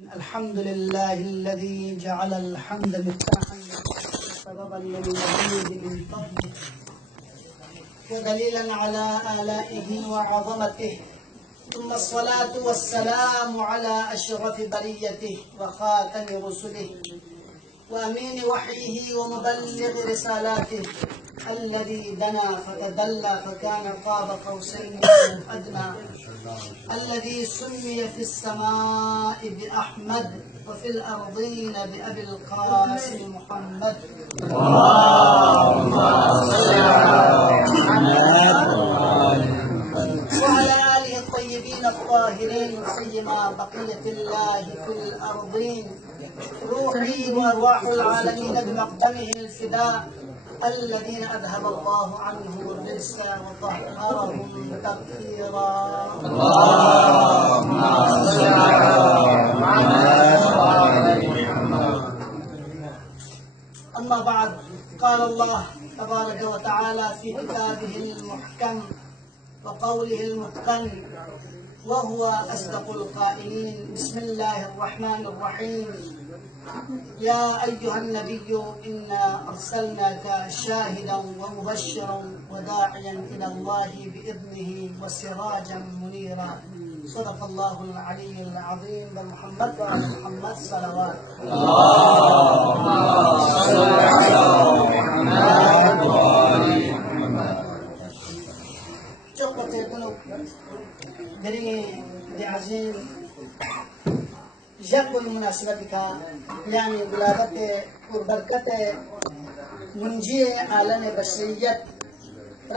الحمد لله الذي جعل الحمد مفتاحا سببا للمزيد من فضله ودليلا على آلائه وعظمته، ثم الصلاة والسلام على أشرف بريته وخاتم رسله وأمين وحيه ومبلغ رسالاته، الذي دنا فتدلى فكان قاب قوسين أو أدنى، الذي سمي في السماء بأحمد وفي الأرضين بأبي القاسم محمد. اللهم صل على محمد وعلى آله الطيبين الطاهرين، سيما بقية الله في الأرضين، روحي وأرواح العالمين بمقدمه الفداء، الذين أذهب الله عنهم الرجس وطهرهم تطهيرا. اللهم صل على محمد. أما بعد، قال الله تبارك وتعالى في كتابه المحكم وقوله المتقن وهو أصدق القائلين: بسم الله الرحمن الرحيم. يا أيها النبي إنا أرسلناك شاهدا ومبشرا وداعيا إلى الله بإذنه وسراجا منيرا. صدق الله العلي العظيم. بمحمد وعلى محمد صلوات. اللهم صل على محمد وعلى محمد. Çok bakıyorum. Deri diazin जब कोई मुनासिबत का यानी गुलाबत और बरकत मुंजी आलम बशरियत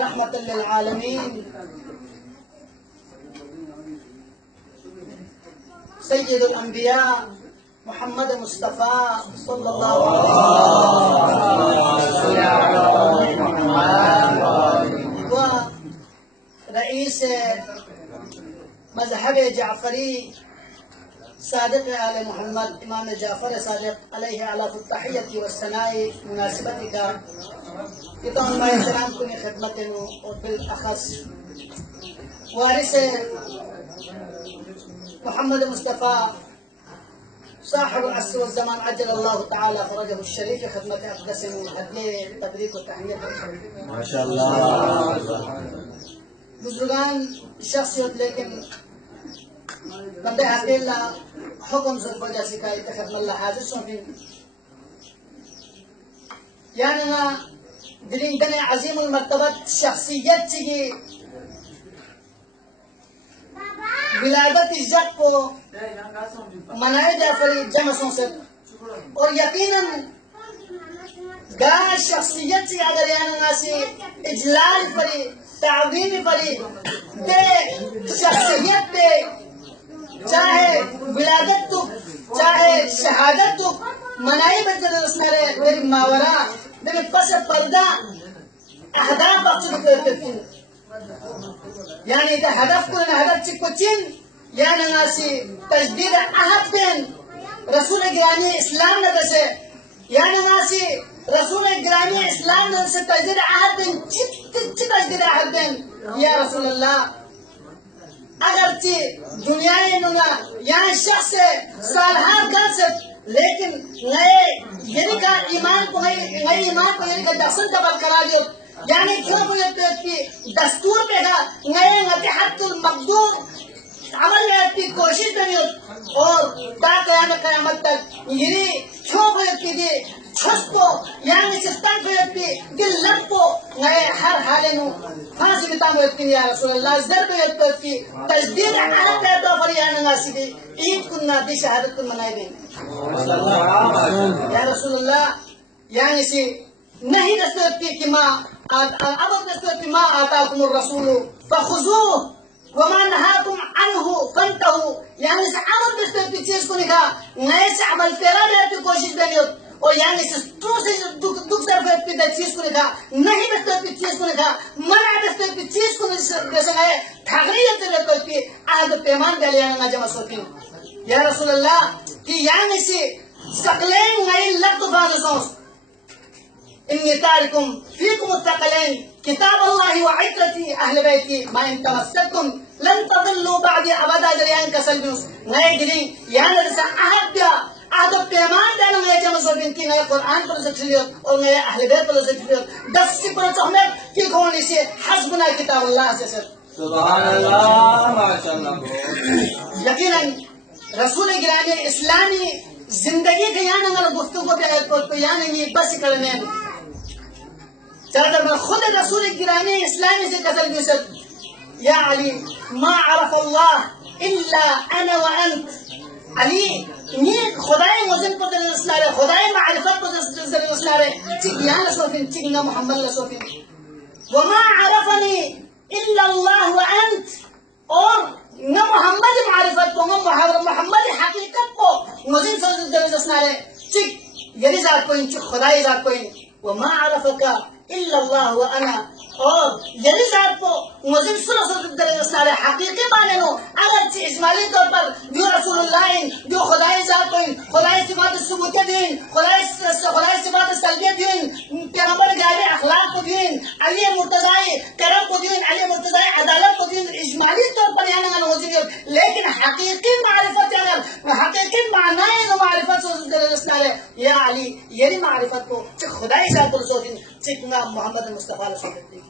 रहमतुल लिल आलमीन सय्यदुल अंबिया मोहम्मद मुस्तफ़ा सल्लल्लाहु अलैहि वसल्लम व रईस मज़हब जाफरी सादिक आल मोहम्मद इमाम जाफर सादिक अलैहि अलाफ तहियत व सनाए मुनासिबत का इतमाम को खिदमत और बिलअखस वारिस मोहम्मद मुस्तफ़ा साहिब अस्र व ज़मान अजल अल्लाह तआला फरजहु शरीफ खिदमत अक़दस हदीय तबरीक व तहनियत माशाअल्लाह। बुजुर्गान शख्सियत लेकिन बंदे अकेला हुक्म से वजह से का इतखदमल्ला हाजिर सोफी यानी ना दिलिंग बने अजीमुल मर्तबत शख्सियत चाहिए विलादत इज्जत को मनाए जाफरी जमसों से और यकीनन गा शख्सियत से अगर यानी ना से इजलाल परी ताज़ीम परी दे शख्सियत दे चाहे विलादत तो चाहे शहादत तो मनाई बच्चे उसमें मेरी मावरा मेरे पस पर्दा अहदाफ बख्श करते थे यानी इधर हदफ को ना हदफ चिक चिन यानी नासी तजदीद अहद बेन रसूल गिरानी इस्लाम ने दसे यानी नासी रसूल गिरानी इस्लाम ने दसे तजदीद अहद बेन चित तजदीद अहद बेन या रसूल अल्लाह अगरचे दुनिया में यहाँ शख्स सालहार कर सक लेकिन नए यानी का ईमान को नए ईमान को यानी का दर्शन का बरकरार दो यानी क्यों बोले तो कि दस्तूर पे का नए नतिहतुल मकदूर अमल में की कोशिश करियो और क़यामत तक ये क्यों बोले कि ये छुस्को यानी सिस्टम को ये दिल लग को नए हर हाल में फांसी में ताम होती है या रसूल अल्लाह ज़र पे होती है कि तजदीद अहद पे तो फरियाद नासिबी ईद कुन्ना दी शहादत कुन मनाए दें या रसूल अल्लाह यानी से नहीं दस्तूर की माँ अब दस्तूर की माँ आता कुमुर रसूल फखुज़ूह वमा नहाकुम अन्हु फंतहु यानी से अब दस्तूर की चीज़ को निकाह नए से अमल तेरा ले तो कोशिश करियो और यानी से तू से दुख तरफ की चीज को लिखा नहीं बचते की चीज को लिखा मना बचते की चीज को जैसे है ठाकरियत रहते की आज पैमान डाले ना जमा सोती या रसूल अल्लाह कि यानी से सकलेन नई लग तो बांधों इन्नी तारिकुम फीकुम अत्तक़लैन किताबल्लाहि व इत्रती अहल बैती मा इन तमस्सकतुम लन तदल्लु बअदी अबदा दरियान कसलबिस नए गिरी यान रसा ahad पैमान दान नए जमसोबिन की नए कुरान पर सचलियो और नए अहले बैत पर सचलियो 10 पर चहमे की कौन से हस्बुना किताबुल्लाह से सुभान अल्लाह माशाअल्लाह यकीनन रसूल गिरामी इस्लामी जिंदगी के यान अगर गुफ्तगू पे यान ये बस करने चाहता मैं खुद रसूल गिरामी इस्लामी से कसम बिसर या अली मा अरफ अल्लाह इल्ला अना व अंत अली नी खुदाई मुझन को दरसलारे खुदाई मारिफत को दरसलारे चिकियान सोफिन चिकना मोहम्मद सोफिन व मा अरफनी इल्ला अल्लाह व अंत और न मोहम्मद मारिफत को मोहम्मद हकीकत को मुझन से दरसलारे चिक यही जात को इन खुदाई जात को इन व मा अरफका इल्ला अल्लाह व अना और यही जात को मुझे सुरसारे हकीकी माने नो अगर इस्माइली तौर पर जो रसूलुल्लाह जो खुदाई जात को खुदाई सिफात सुबूत दिन खुदाई सिफात सल्बियत दिन पैगंबर गायब अखलाक को दिन अली मुर्तज़ाई करम को दिन अली मुर्तज़ाई अदालत को दिन इस्माइली तौर पर यानी ना मुझे लेकिन हकीकी मारिफत अगर हकीकी माना है जो मारिफत सुरसारे या अली यही मारिफत को खुदाई जात को सोचिन चिकना मोहम्मद मुस्तफा रसूलुल्लाह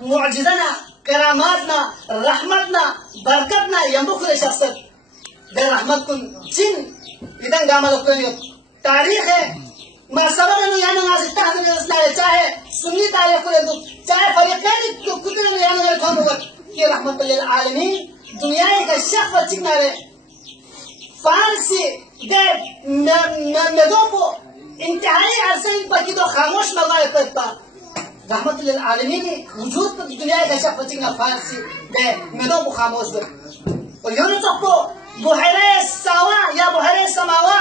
मुअजिज़ना करामातना रहमतना बरकतना यमुखर शख्सत दे रहमत कुन चिन इधन गामल कुलियो तारीख है मसबक नु यानी नाज़ तहदीर इस्लाम चाहे सुन्नी तारीख को दो चाहे फरीक़ैन को कुतुब में यानी गल खमवत कि रहमत लिल आलमीन दुनिया का शख्स चिकनारे फारसी दे नदों को इंतहाई अरसे पर की तो खामोश लगाए करता रहमत लिल आलमीन वजूद पर दुनिया का शख्स चिकना फारसी दे नदों को खामोश कर और यूं तो को बुहरे सवा या बुहरे समावा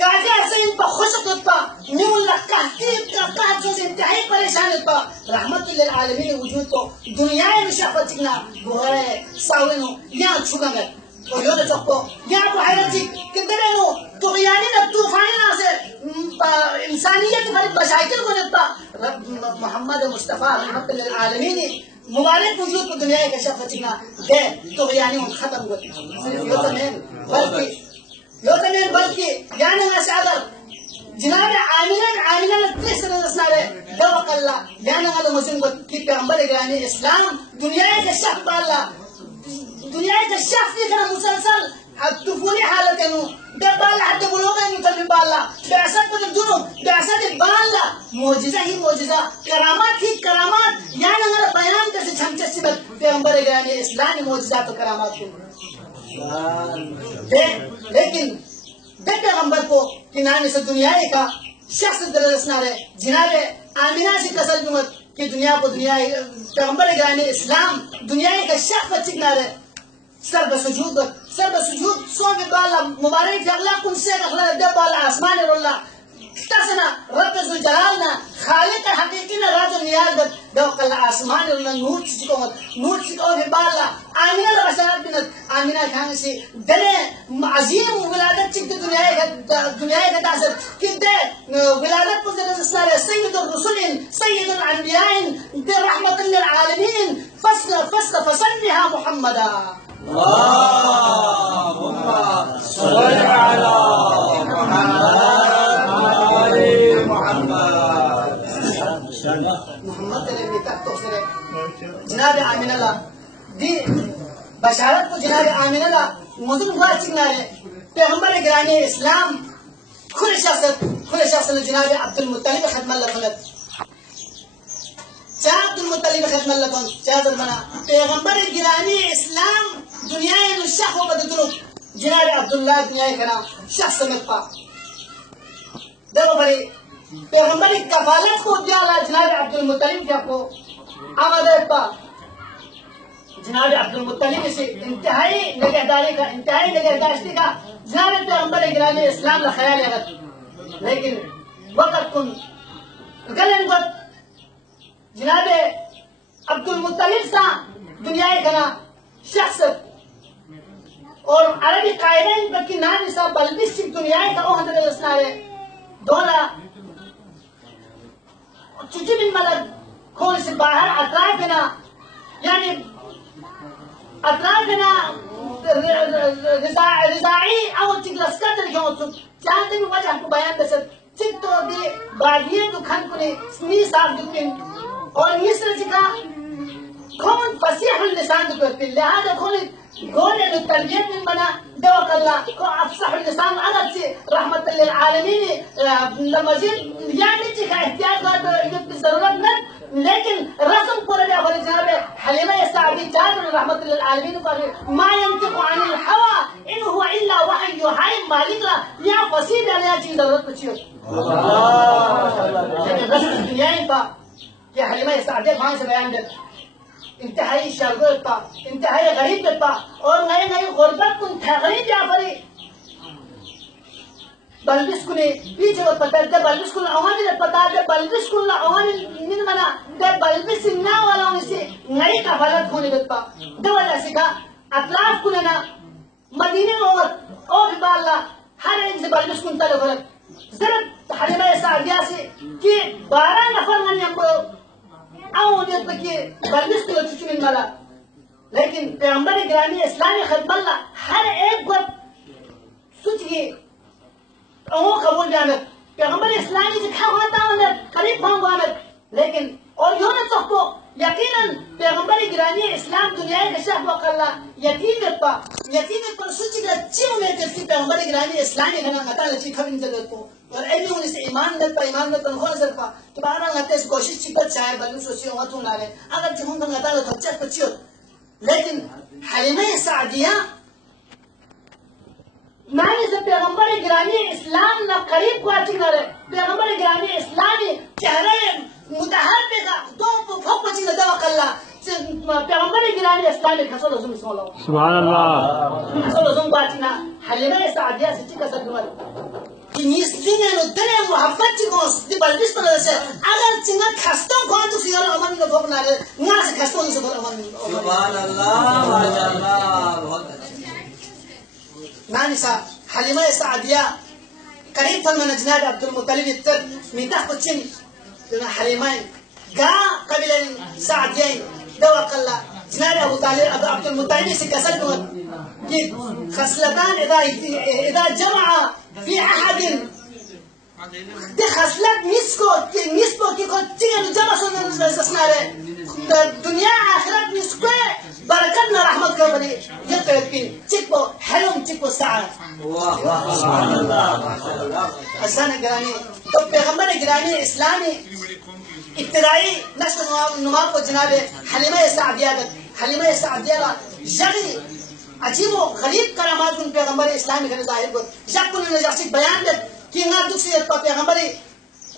काजे अरसे इन पर खुश होता न्यू लकाती का जो इंतहाई परेशान होता रहमत लिल आलमीन वजूद तो दुनिया में शख्स चिकना बुहरे सावनो या छुगांगे और यूं तो को या बुहरे जी किधरे नो तो यानी ना तूफान ना से इंसानियत पर बशाइकिल को देता मोहम्मद मुस्तफा रहमत लिल आलमीन मुबारक वजूद को दुनिया का शख्स चिकना दे तो यानी खत्म हो बल्कि यानी अगर जनाब आमिना तीस रसनारे दवकल्ला यानी वाला मुस्लिम को कि पैगंबर गिरानी इस्लाम दुनिया के शख्स पाला दुनिया के शख्स की तरह मुसलसल तूफानी हालत है नु दबाला हद बुलोगा नु तब बाला बेअसत पर जुनू बेअसत बाला मौजिज़ा ही मौजिज़ा करामात ही करामात यानी वाला बयान कैसे छमचे से पैगंबर गिरानी इस्लामी मौजिज़ा तो करामात को लेकिन पैगंबर को किनारे से दुनिया का शख्स दरसनारे जिनारे आमिना से कसल मत कि दुनिया को दुनिया पैगंबर गिरानी इस्लाम दुनिया का शख्स चिकनारे सर्ब सुजूद सो बाला मुबारक अगला कुन से अगला दे बाला आसमान रोला तसना रब जुल जलालना खालिक हकीकी ना राज नियाल दो कल आसमान रोला नूर चिको भी बाला आमिना बशरत बिन आमिना खान से दले अजीम विलादत चिक दुनिया का दासर कि दे विलादत को दे सारे सय्यदुर रसूलिन सय्यदुल अनबियाइन दे रहमतुल लिल आलमीन फसल्लिहा मुहम्मदा اللهم صل على محمد जनाब आमिना दी बशारत को जनाब आमिना मौजूद हुआ चिकनारे पैगंबर गिरानी इस्लाम खुले शख्स जनाब अब्दुल मुत्तलिब खदमत लखनत अब्दुल मुत्तलिब खदमत लखनत चादर बना पैगंबर गिरानी इस्लाम दुनिया में शख्स बदलू जनाब अब्दुल्लाह दुनिया का नाम शख्स में पा देखो भाई पैगंबर की कफालत को दिया जनाब अब्दुल मुत्तलिब क्या को आवाज़ पा जनाब अब्दुल मुत्तलिब से इंतहाई निगहदाश्ती का जनाब पैगंबर गिरानी इस्लाम का ख्याल है लेकिन वक्त कुन गलन वक्त जनाब अब्दुल मुत्तलिब सा दुनिया का शख्स और अरबी कायदे पर की नाम सा बल्बिस दुनिया का ओ हंदर लसनारे दोला चुची बिन मलक खोल से बाहर अतराफ ना यानी अतराफ ना रिजाई और चिकलस्का तर क्यों तो चाहते हैं वजह को बयान दे चिक तो दे बागिये तो खान को ने स्नी साफ दुकिन और मिस्र जी का कौन फसीह लिसान करते लिहाजा कौन गोले ने तरबियत में बना दो कल्ला को अफसह लिसान अलग से रहमत लिल आलमीन मजीद यानी जी का एहतियात का की जरूरत न लेकिन रस्म पूरे और जनाब हलीमा सादी जाद रहमत लिल आलमीन पर मा यंतिकु अनिल हवा इन हुवा इल्ला वही युहाई मालिक ला या फसीह डाले चीज जरूरत पछियो माशाल्लाह लेकिन रस्म दुनिया का कि हलीमा सादी खान से बयान दे इंतहाई शरगत था इंतहाई गरीब था और नए नए गुर्बत कुन ठहरी जाफरी बल्बिस कुने पीछे वो पता है बल्बिस कुन आवाज़ ने पता है बल्बिस कुन आवाज़ निन मना दे बल्बिस ना वाला उनसे नई कफालत होने देता दो वाला सिखा अतलाफ कुने ना मदीने और बाला हर एक से बल्बिस कुन तालो गलत जरा हलीमा सादिया से कि 12 नफर ने हमको आउंदे तक बर्दिश को चुचुमिन माला लेकिन पैगंबर गिरामी इस्लामी खदमल्ला हर एक को सुचिए ओ कबूल जानत पैगंबर इस्लामी से खा होता है करीब भांगवानत लेकिन और यो न सकतो यकीनन पैगंबर गिरामी इस्लाम दुनिया के शह वकल्ला यकीन पर सुचि का चिव में जब पैगंबर गिरामी इस्लामी घना मता लची खबिन जगत को और ऐसे उनसे ईमान न तनखो नजर पा तो बारा ngate कोशिश चिपट चाहे बल्कि सोचियो मत ना ले अगर जब हम ngata लो तो चट पचियो लेकिन हलीमा सादिया माने से पैगंबर गिरामी इस्लाम ना करीब को आती ना रे पैगंबर गिरामी इस्लामी चेहरे मुतहब्बे का दो फक पची ना दवा कल्ला पैगंबर गिरामी इस्लामी खसो लजुम सुभान अल्लाह खसो लजुम बाtina हलीमा सादिया से चिका सदमल Nislinya no dene muhabbat chikos di balbis to se agar chinga khaston ko to sigar aman no bok na nga se khaston se aman subhanallah maşallah बहुत अच्छा नानी सा हलीमा सादिया करीब फल मन जनाब अब्दुल मुत्तलिब इत्तर मिता कुचिन जना हलीमा गा कबीला सादिया दवा कल्ला जनाब अबू तालिब अब्दुल मुत्तलिब से कसर को कि खसलतान इदा जमा في أحد دخلت نسكو كي كنت تيجي جمع سنة نسناره الدنيا آخرت نسكو بركتنا رحمة كبري يتركين تكبو حلم تكبو سعادة سبحان الله حسنا جراني तो पैगंबर गिरामी इस्लामी इब्तिदाई नस्ल नुमा को जनाब हलीमा सादिया का जगी अजीब व गरीब करामात उन पैगंबर इस्लामी के जाहिर को जब उन्होंने जासिक बयान दे कि ना दूसरी पैगंबर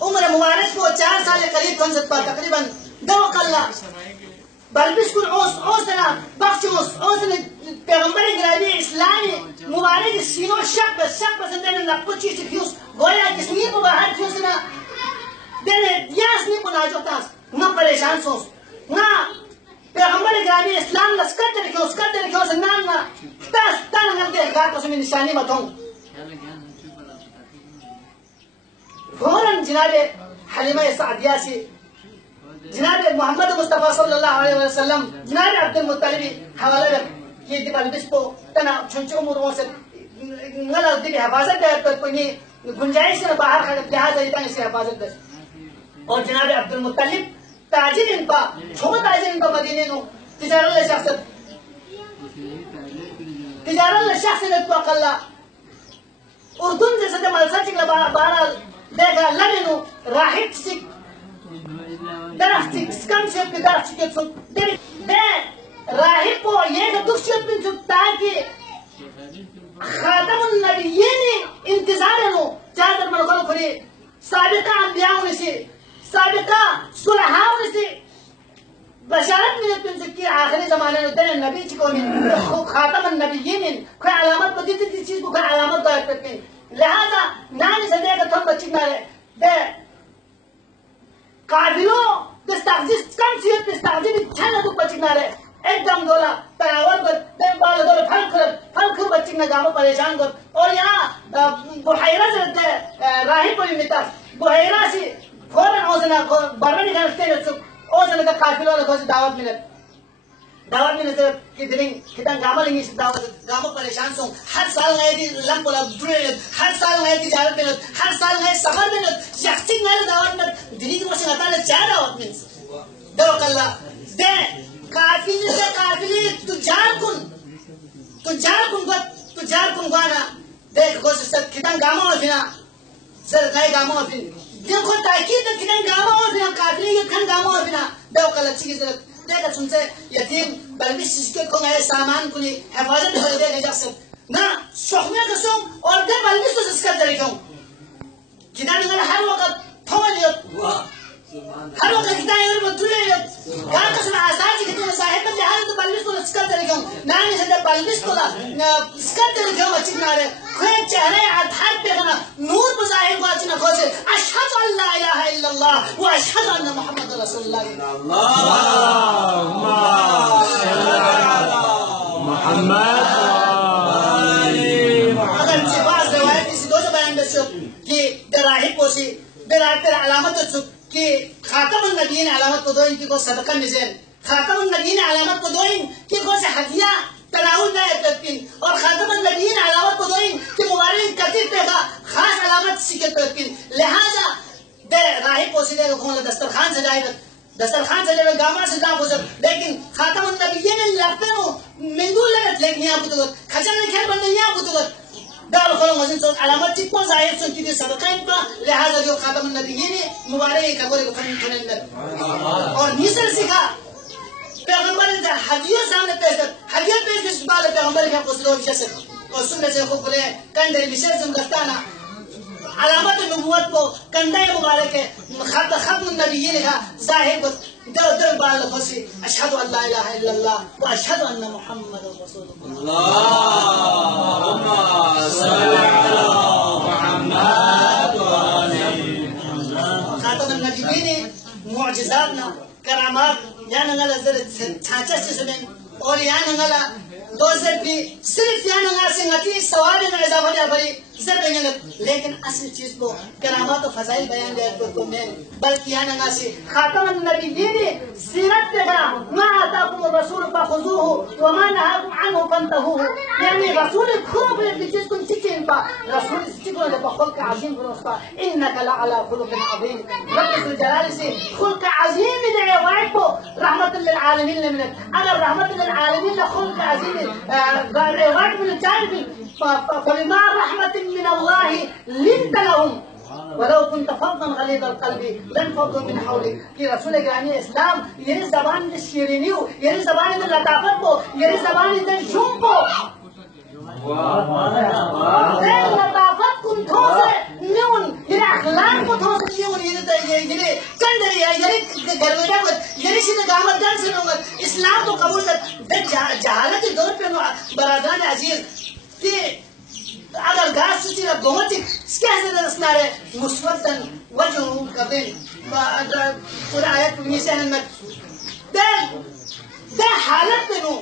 उम्र मुबारक को 4 साल करीब कन सकता तकरीबन दो कल्ला बल्बिस कुल ओस ना बख्शोस ओस ने पैगंबर गिरामी इस्लामी मुबारक सीनो शक पसंद ने नक्को चीज फ्यूज गोया किस्मी को बाहर फ्यूज ना देने यास ने को नाजोतास ना परेशान सोस ना पैगंबर गिरामी इस्लाम लस्कर तरीके से नाम ना तान नंगे गात को में निशानी बताऊं फौरन जनाबे हलीमा सादिया से जनाबे मोहम्मद मुस्तफा सल्लल्लाहु अलैहि वसल्लम जनाबे अब्दुल मुत्तलिब हवाला ये दिबल्बिस को तना छुंचो मुरों से नला दी हिफाजत है तो कोई गुंजाइश से बाहर खड़े लिहाज है इतना से हिफाजत है और जनाबे अब्दुल मुत्तलिब ताजिर इनका छोटा ताजिर इनका मदीने नो तिजारत ले शख्स ने तो अकल्ला उर्दून जैसे जब मलसा चिकला बारा देखा लगे नो राहिब चिक दरख्त चिक स्कम से पे दरख्त चिक सो दे राहिब को ये का दुख से पिन चुकता कि खातमुन नबिय्यीन इंतजार नो चादर मन को खड़ी साबिका अंबियाओं से साबिका सुलहाओं से बशारत मिलत पिन की आखिरी जमाने में तेरे नबी को खातमुन नबिय्यीन कोई अलामत को दी चीज को कोई अलामत दायर करते लिहाजा नानी से देगा तुम बच्ची ना दे काबिलो तस्ताजिज कम सियत तस्ताजिज छाना तो बचिना रे एकदम दोला तनावर को ते बाल दोला फल खर बचिना गामो परेशान को और यहाँ बुहायरा से राही कोई मिता बुहायरा से फौरन ओजना को बरनी का स्टेज से ओजना का काबिलो को दावत मिले कि दिन kita गामा लेंगे दावत गामो परेशान सो हर साल नए दिन लंब बोला दुरे हर साल नए तिजारत में हर साल नए सफर में शख्सी नए दावत में दिल्ली की मशीन आता है चार दावत में दो कल्ला दे काफिली तू जार कुन गाना देख को सब kita गामा और बिना सर नए गामा और बिना देखो ताकि तो kita गामा और बिना काफिली के खन गामा और बिना दो कल्ला चीज़ देखा सुनते यतीम बल्कि सिस्के को नए सामान को नहीं हिफाजत कर दे नहीं जा सकते ना शौक़ का सोम और दे बल्कि तो जिसका तरीका हूँ कितना निकला हर वक्त थोड़ा हर वक्त कितना यार बदले गाँव का सुना आसार जी कितने साहिब में जहाँ तो बल्कि तो जिसका तरीका हूँ ना नहीं सकते बल्कि तो ना जिसका तरीका हूँ अच्छी ना रहे कोई चेहरे आधार पे करना नूर बजाए को अच्छी ना खोजे अशहदु अल्ला इलाहा इल्लल्लाह व अशहदु अन्ना मुहम्मद रसूलुल्लाह अगर सिवास रवायत किसी दो से बयान दे कि दराही पोसी दराही पर अलामत तो कि खातमुन नबीयीन अलामत को दो इनकी को सदका मिज़न खातमुन नबीयीन अलामत को दो इनकी को से हदिया तनाउल ना तकतीन और खातमुन नबीयीन अलामत को दो इनकी मुबारक कतीब पे का खास अलामत सीखे तकतीन लिहाजा दे राही पोसी दे को दस्तरखान सजाएगा दस्तरखान सजाएगा गामा से जा पोसर लेकिन खातमुन नबीयीन लगते हो मंदूल लगत लेकिन यहाँ बुतुगत खचन ने खेल बंद यहाँ बुतुगत दाल खोलो मजीद सोच अलामत चित्तों जाहिर सुन की सबका इनका लिहाजा जो खातमुन नबीयीन मुबारक एक अगोरे को फन फनंदर और नीसर सिखा पैगंबर ने हदिया सामने पेश बाल पैगंबर के पोसलो विशेष और सुनने से को बोले कंदर विशेष हम करताना अलामत नबुवत को कंदे मुबारक है खातमुन नबीयीन का जाहिर को दो बाल खोसी अशहदु अल्ला इलाहा इल्लल्लाह व अशहदु अन्ना मुहम्मदुर रसूलुल्लाह खातमुन नबीयीन मुअजिज़ात ना करामात यानी नगला छाचा से और यहाँ नगला दो से भी सिर्फ यहाँ नगला से ngati सवाल में इजाफा या बड़ी लेकिन असली चीज को करामात और फजाइल बयान किया तो मैं बल्कि यहाँ नगला से खातमुन नबीयीन सीरत तेरा मा आताकुम रसूल फखुजुहु व मा नहाकुम अन्हु फंतहु यानी रसूल खूब ले चीज को चिचिन पा रसूल चिको ले बखुल का अजीम उसका इन्नका लअला खुलुकिन अज़ीम रब जलाल से खुल्क अजीम दे वाइट को रहमतुल लिल आलमीन ने मिले अगर रहमतुल लिल आलमीन ने खुल्क अजीम वाइट में चाहिए فبما رحمة من الله لنت لهم ولو كنت فظا غليظ القلب لانفضوا من حولك कि रसूल ग्रामी इस्लाम ये ज़बान में शीरीनी हो ये ज़बान में लताफत को ये ज़बान में शुम को लताफत कुन थोसे न्यून ये अखलाक को थोसे न्यून ये चंदरी है ये गरबेटा को ये सीधे गामत जान से लोग इस्लाम को कबूल कर जहालत के दौर पे बरादरान अजीज कि अगर गास सूची का बहुत ही कैसे दरसना है मुस्वतन वजह कबिल पूरा आयत मिशन में ده حالت بنو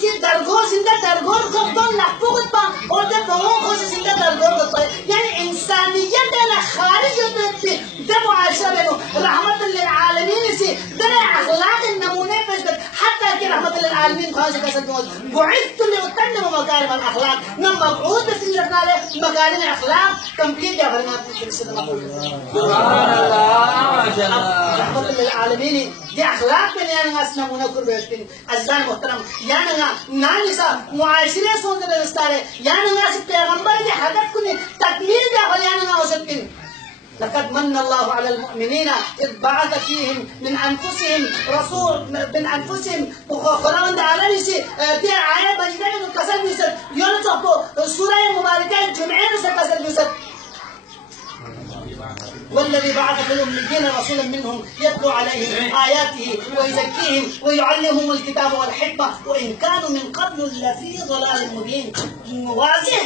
कि दरगोर जिंदा दरगोर को तो लाखों को पा और ده बहुत को जिंदा दरगोर को पा यानी इंसानियत है खारिज होते ده मुआशरा बनो रहमत लिल आलमीन से ده अखलाक नमूने पे حتى कि रहमत लिल आलमीन खास का सब बुइत लिउतन्नु मकारिम अल अखलाक न मबऊद في जनाले मकारिम अखलाक कंप्लीट या भरना सुभान अल्लाह रहमत लिल आलमीन دي اخلاق में याना नमूना कर बैठते अज़ीज़ान मोहतरम याना नानिसा मुआशिरे सोंदे दस्तारे याना से पैगंबर की हदत को तकमील का याना हो सकती لقد من الله على المؤمنين إذ بعث فيهم من أنفسهم رسول من أنفسهم وقرآن على نسي دي آية بجنة كسر نسر يونس سورة مباركة جمعين نسر كسر نسر والذي بعث في الأميين رسولا منهم يتلو عليهم آياته ويزكيهم ويعلمهم الكتاب والحكمة وإن كانوا من قبل لفي ضلال مبين واضح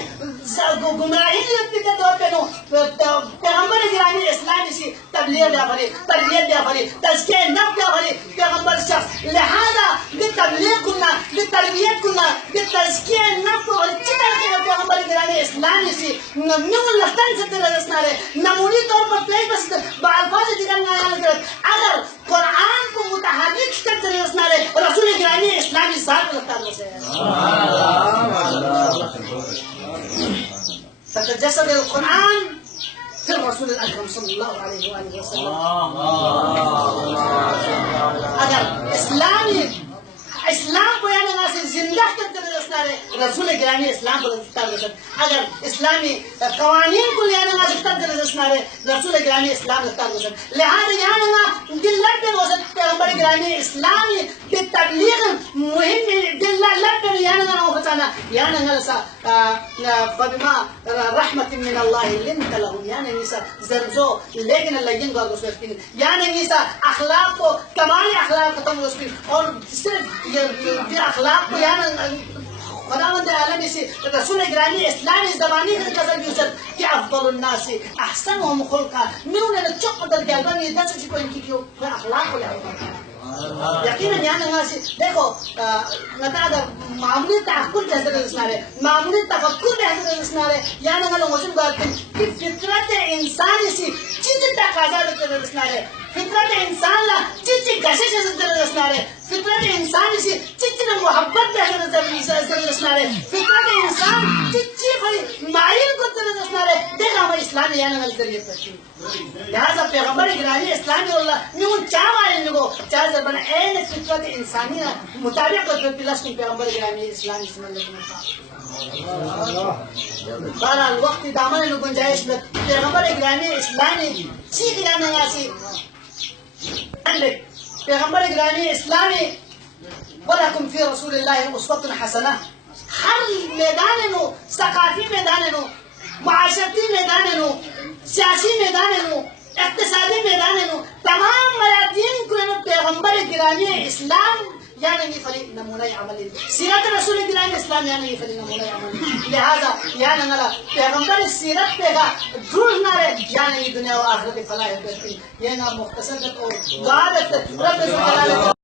गुमराही व्यक्ति के तौर पे नो पैगंबर गिरामी इस्लाम से तबलीग दिया फरी तरबियत दिया फरी तज़किया नफ्स दिया फरी पैगंबर शख्स लिहाजा बि तबलीग कुन्ना बि तरबियत कुन्ना बि तज़किया नफ्स और चिता के पैगंबर गिरानी इस्लामी सी नमून लहतन से रसनारे नमूनी तौर पर प्ले बस बालफाज दिखाना है अगर कुरान को मुतहरिक करते रसनारे रसूल गिरानी इस्लामी साथ लगता है तजस्सद القرآن في الرسول الأكرم صلى الله عليه وآله وسلم अगर इस्लाम को यानी ना से जिंदा करते रसनारे रसूल गिरानी इस्लाम को रसनारे अगर इस्लामी कवानीन को यानी ना करते रसनारे रसूल गिरानी इस्लाम रसनारे लिहाजा यानी ना दिल्लत पे रोज़ पैगंबर गिरानी इस्लामी के तबलीग मुहिम दिल्लत पे यानी ना हो बताना यानी ना सा फबिमा रहमत मिन अल्लाह लिंत लहुम यानी निसा जरजो लेकिन अल्लाह जिनको रसूल यानी निसा अखलाक को कमाली अखलाक को तुम रसूल और सिर्फ ये अखलाक को यानी खुदावंद आलमी से रसूल गिरानी इस्लामी ज़माने के कज़र यूसर कि अफ़ज़लुन नास अहसनुहुम खुल्क़ा मिउन चुप दल के अलबन ये दस को इनकी क्यों अखलाक को याद यकीनन यानी ना से देखो नता अगर मामूली तहक़्क़ुक़ जैसे रसनारे मामूली तफक्कुर जैसे रसनारे यानी ना लोग मुझे बात कि फितरत इंसानी सी चीज़ तकाज़ा रसनारे फितरत इंसान ला चीज़ कशिश रसनारे फितरत इंसान सी चीज़ ना मोहब्बत रसनारे फितरत इंसान चीज़ भाई माइल को रसनारे देखा हमारे इस्लाम यानी ना जरिए पड़ती लिहाजा पैगंबर गिरानी इस्लामी अल्लाह न्यू चावा इनको चाहे जब बना ऐन फितरत इंसानी ना मुताबिक को पिलस की पैगंबर गिरानी इस्लामी समझ बहरहाल वक्त दामन में गुंजाइश में पैगंबर गिरानी इस्लामी सीख जाने वासी पैगंबर गिरानी इस्लामी वलकुम फी रसूलिल्लाह उस्वतुन हसना हर मैदान नो सकाफी मैदान नो माशरती मैदान नो सियासी मैदान नो इक्तिसादी मैदान नो तमाम मयादीन को पैगंबर गिरानी इस्लाम यानी ये फली नमूना अमली सीरत रसूल गिरानी इस्लाम यानी ये फली नमूना अमली लिहाजा यानी नला पैगंबर सीरत पे का ढूंढना है यानी दुनिया और आखिरत की फलाह करती ये ना मुख्तसर और गादत रब